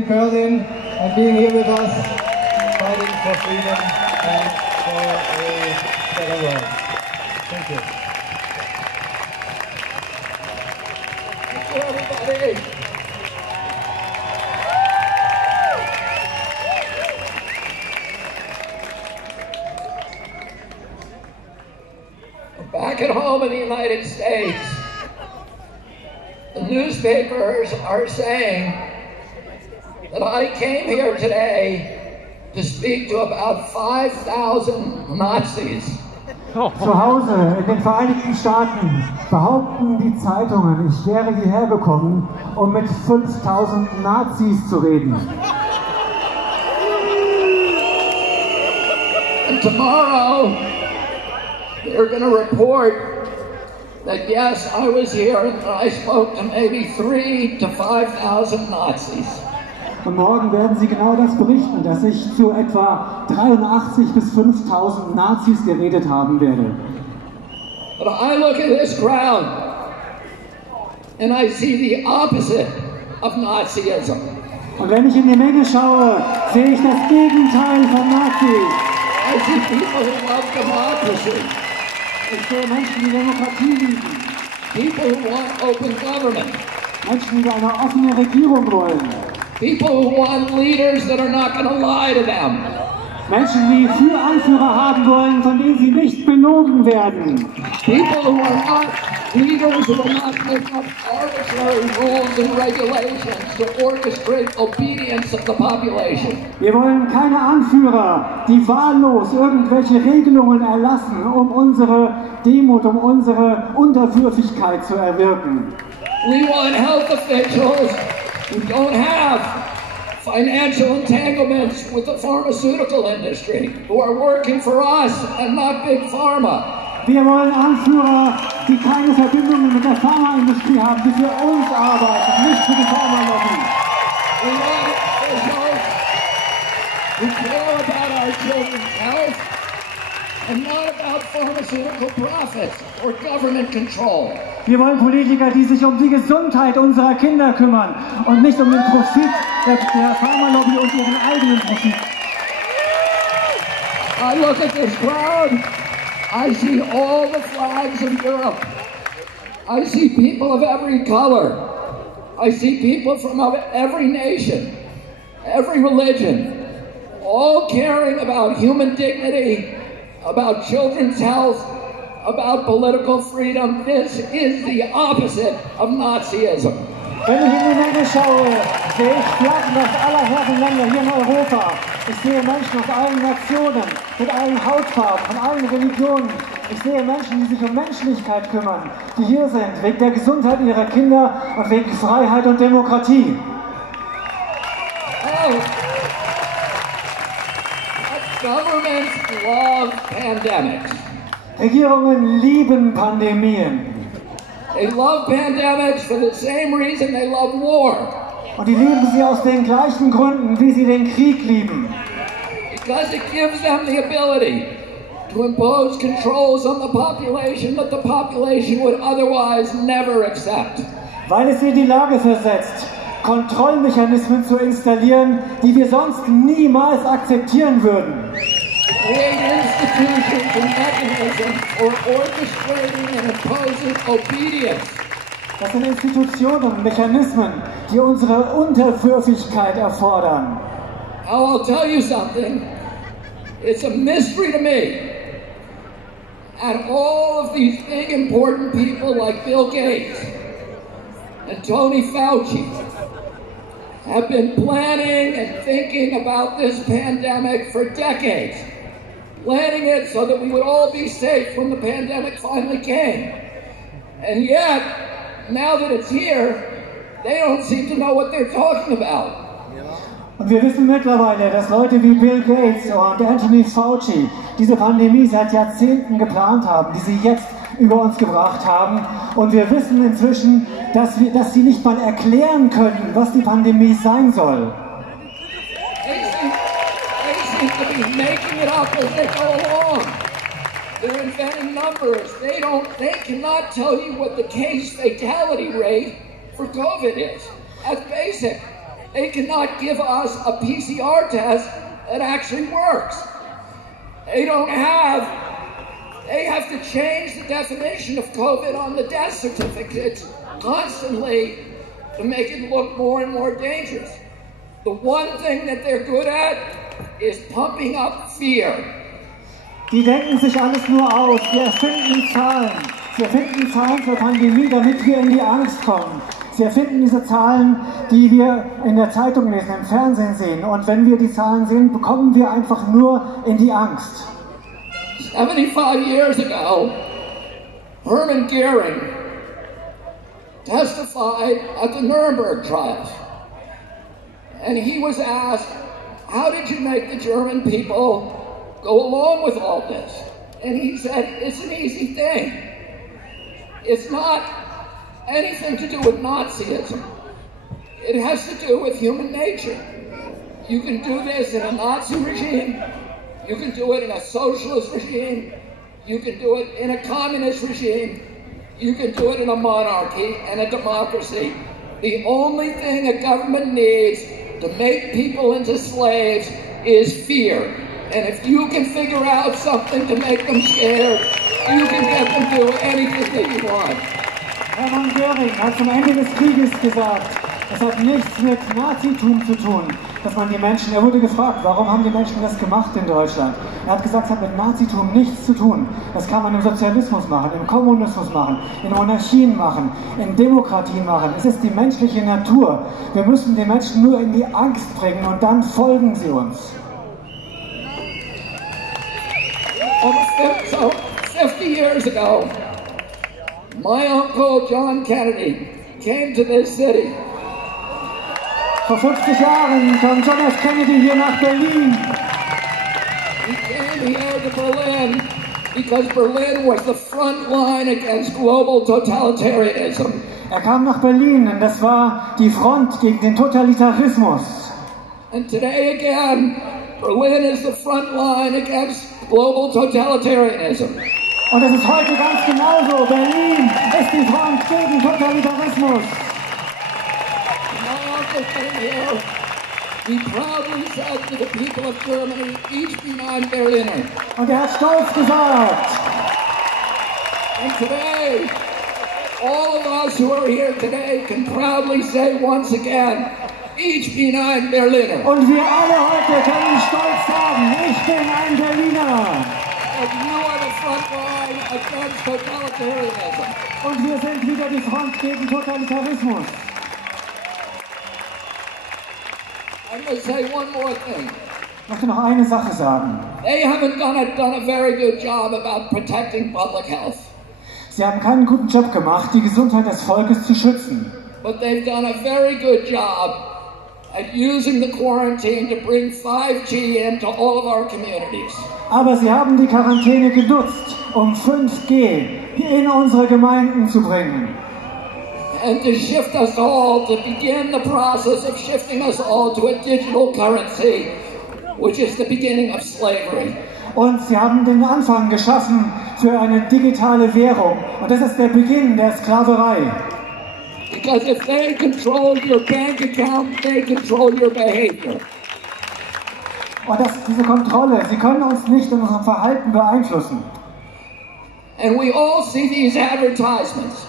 in Berlin and being here with us, fighting for freedom and for a better world. Thank you. Thank you, everybody. Back at home in the United States, the newspapers are saying that I came here today to speak to about 5,000 Nazis. Zu Hause in den Vereinigten Staaten behaupten die Zeitungen, ich wäre hierher gekommen, um mit 5.000 Nazis zu reden. And tomorrow, they're going to report that yes, I was here and I spoke to maybe 3,000 to 5,000 Nazis. Und morgen werden sie genau das berichten, dass ich zu etwa 83 bis 5.000 Nazis geredet haben werde. But I look at this crowd and I see the opposite of Nazism. Und wenn ich in die Menge schaue, sehe ich das Gegenteil von Nazis. I see people who love democracy. Ich sehe Menschen, die Demokratie lieben. People who want open government. Menschen, die eine offene Regierung wollen. People who want leaders that are not going to lie to them. Menschen, die Anführer haben wollen, von denen sie nicht belogen werden. People who are not leaders who will not make up arbitrary rules and regulations to orchestrate obedience of the population. Wir wollen keine Anführer, die wahllos irgendwelche Regelungen erlassen, um unsere Demut, um unsere Unterwürfigkeit zu erwirken. We want health officials who don't have financial entanglements with the pharmaceutical industry, who are working for us and not Big Pharma. Wir wollen Anführer, die keine Verbindungen mit der Pharmaindustrie haben, die für uns arbeiten, nicht für die Pharmalobby. We want officials who care about our children's health and not about pharmaceutical profits or government control. Wir wollen Politiker, die sich um die Gesundheit unserer Kinder kümmern und nicht um den Profit der Pharmalobby und ihren eigenen Profit. I look at this crowd, I see all the flags of Europe. I see people of every color. I see people from every nation, every religion, all caring about human dignity, about children's health, about political freedom. This is the opposite of Nazism. Wenn ich in die Menge schaue, sehe ich Flaggen aus aller Herrenländer hier in Europa. Ich sehe Menschen aus allen Nationen, mit allen Hautfarben, von allen Religionen. Ich sehe Menschen, die sich um Menschlichkeit kümmern, die hier sind, wegen der Gesundheit ihrer Kinder und wegen Freiheit und Demokratie. Oh. Governments love pandemics. Regierungen lieben Pandemien. They love pandemics for the same reason they love war. Und die lieben sie aus den gleichen Gründen, wie sie den Krieg lieben. Because it gives them the ability to impose controls on the population that the population would otherwise never accept. Weil es sie in die Lage versetzt, Kontrollmechanismen zu installieren, die wir sonst niemals akzeptieren würden. Create institutions and mechanisms for orchestrating and imposing obedience. Das sind Institutionen und Mechanismen, die unsere Unterwürfigkeit erfordern. Now I'll tell you something. It's a mystery to me. And all of these big important people like Bill Gates and Tony Fauci have been planning and thinking about this pandemic for decades. Planning it so that we would all be safe when the pandemic finally came. And yet, now that it's here, they don't seem to know what they're talking about. Und wir wissen mittlerweile, dass Leute wie Bill Gates und Anthony Fauci diese Pandemie seit Jahrzehnten geplant haben, die sie jetzt über uns gebracht haben. Und wir wissen inzwischen, dass sie nicht mal erklären können, was die Pandemie sein soll. They seem to be making it up as they go along. They're inventing numbers. They cannot tell you what the case fatality rate for COVID is. That's basic. They cannot give us a PCR test that actually works. They have to change the definition of COVID on the death certificates constantly to make it look more and more dangerous. The one thing that they're good at is pumping up fear. Die denken sich alles nur aus, sie erfinden Zahlen. Sie erfinden Zahlen zur Pandemie, damit wir in die Angst kommen. Sie erfinden diese Zahlen, die wir in der Zeitung lesen, im Fernsehen sehen. Und wenn wir die Zahlen sehen, bekommen wir einfach nur in die Angst. 75 years ago, Hermann Goering testified at the Nuremberg trials. And he was asked, how did you make the German people go along with all this? And he said, it's an easy thing. It's not anything to do with Nazism. It has to do with human nature. You can do this in a Nazi regime. You can do it in a socialist regime. You can do it in a communist regime. You can do it in a monarchy and a democracy. The only thing a government needs to make people into slaves is fear. And if you can figure out something to make them scared, you can get them to do anything that you want. Hermann Göring hat zum Ende des Krieges gesagt, es hat nichts mit Nazitum zu tun, dass man die Menschen, er wurde gefragt, warum haben die Menschen das gemacht in Deutschland? Er hat gesagt, es hat mit Nazitum nichts zu tun. Das kann man im Sozialismus machen, im Kommunismus machen, in Monarchien machen, in Demokratien machen. Es ist die menschliche Natur. Wir müssen die Menschen nur in die Angst bringen und dann folgen sie uns. So, 50 years ago, my uncle John Kennedy came to this city. Vor 50 Jahren kam John F. Kennedy hier nach Berlin. He came here to Berlin because Berlin was the front line against global totalitarianism. Er kam nach Berlin und das war die Front gegen den Totalitarismus. And today again, Berlin is the front line against global totalitarianism. Und es ist heute ganz genauso. Berlin ist die Front gegen Totalitarismus. Here, he proudly said to the people of Germany, ich bin ein Berliner. Und er hat stolz gesagt. And today, all of us who are here today can proudly say once again, ich bin ein Berliner. Und wir alle heute können stolz sagen, ich bin ein Berliner. And you are the front line against totalitarianism. Und wir sind wieder die Front gegen Totalitarismus. I'm going to say one more thing. Ich möchte noch eine Sache sagen. They haven't done a very good job about protecting public health. Sie haben keinen guten Job gemacht, die Gesundheit des Volkes zu schützen. But they've done a very good job at using the quarantine to bring 5G into all of our communities. Aber sie haben die Quarantäne genutzt, um 5G in unsere Gemeinden zu bringen. And to shift us all, to begin the process of shifting us all to a digital currency, which is the beginning of slavery. Und sie haben den Anfang geschaffen für eine digitale Währung. Und das ist der Beginn der Sklaverei. Because if they control your bank account, they control your behavior. Und diese Kontrolle, sie können uns nicht in unserem Verhalten beeinflussen. And we all see these advertisements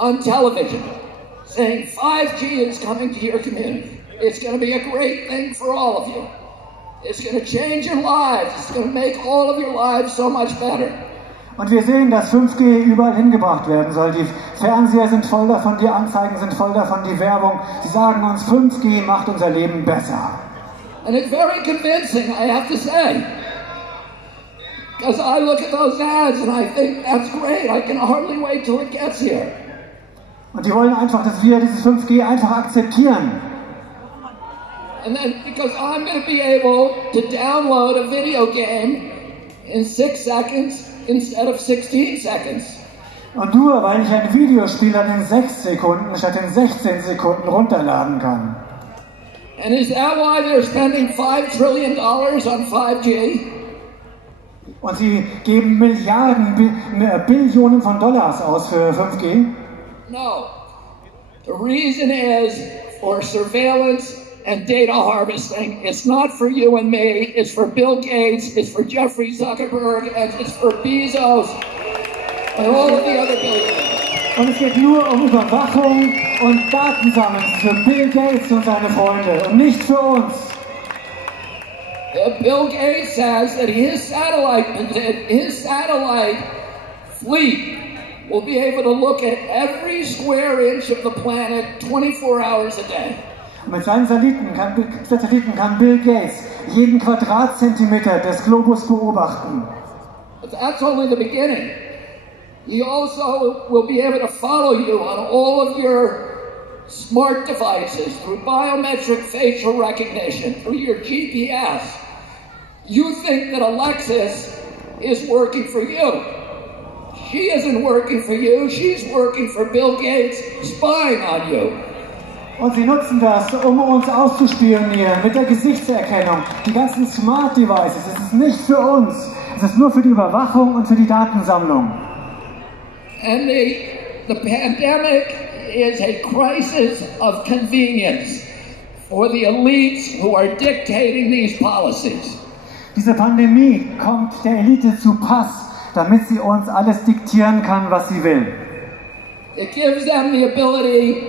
on television saying 5G is coming to your community. It's going to be a great thing for all of you. It's going to change your lives. It's going to make all of your lives so much better. Und wir sehen, dass 5G überall hingebracht werden soll. Die Fernseher sind voll davon, die Anzeigen sind voll davon, die Werbung. Sie sagen uns, 5G macht unser Leben besser. And it's very convincing, I have to say. Because I look at those ads and I think, that's great. I can hardly wait till it gets here. Und die wollen einfach, dass wir dieses 5G einfach akzeptieren. And then, because I'm going to be able to download a video game in 6 seconds instead of 16 seconds. Und nur, weil ich ein Videospiel dann in 6 Sekunden statt in 16 Sekunden runterladen kann. And is that why they're spending $5 trillion on 5G? Und sie geben Billionen von Dollars aus für 5G? No. The reason is for surveillance and data harvesting. It's not for you and me. It's for Bill Gates. It's for Jeffrey Zuckerberg. And it's for Bezos and all of the other billionaires. Und es geht nur um Überwachung und Datensammeln für Bill Gates und seine Freunde und nicht für uns. Bill Gates says that his satellite fleet will be able to look at every square inch of the planet 24 hours a day. Und mit seinen Satelliten kann Bill Gates jeden Quadratzentimeter des Globus beobachten. But that's only the beginning. He also will be able to follow you on all of your smart devices through biometric facial recognition, through your GPS. You think that Alexis is working for you. She isn't working for you. She's working for Bill Gates, spying on you. Und sie nutzen das, um uns auszuspionieren mit der Gesichtserkennung. Die ganzen Smart Devices, es ist nicht für uns. Es ist nur für die Überwachung und für die Datensammlung. And the pandemic is a crisis of convenience for the elites who are dictating these policies. Diese Pandemie kommt der Elite zu Pass, damit sie uns alles diktieren kann, was sie will. It gives them the ability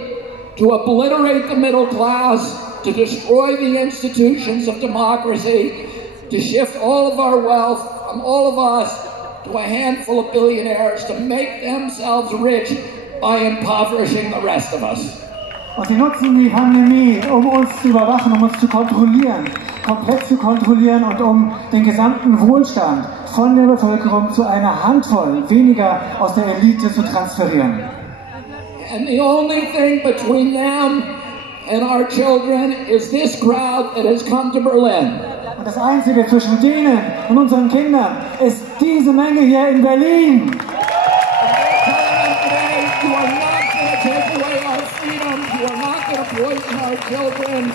to obliterate the middle class, to destroy the institutions of democracy, to shift all of our wealth from all of us to a handful of billionaires, to make themselves rich by impoverishing the rest of us. Und sie nutzen die Pandemie, um uns zu überwachen, um uns zu kontrollieren, komplett zu kontrollieren und um den gesamten Wohlstand von der Bevölkerung zu einer Handvoll weniger aus der Elite zu transferieren. And the only thing between them and our children is this crowd that has come to Berlin. Und das Einzige zwischen denen und unseren Kindern ist diese Menge hier in Berlin. You are not going to take away our freedom. You are not going to poison our children.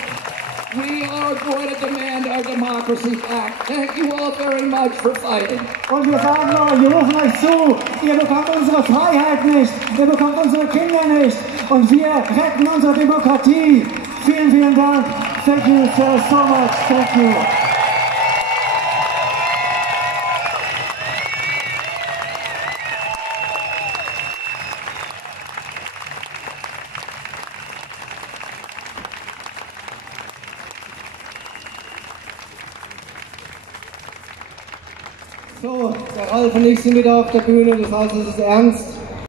We are going to demand our democracy back. Thank you all very much for fighting. Und wir sagen euch, wir rufen euch zu, ihr bekommt unsere Freiheit nicht, ihr bekommt unsere Kinder nicht und wir retten unsere Demokratie. Vielen, vielen Dank. Thank you so much. Thank you. So, der Ralf und ich sind wieder auf der Bühne, das heißt, es ist ernst.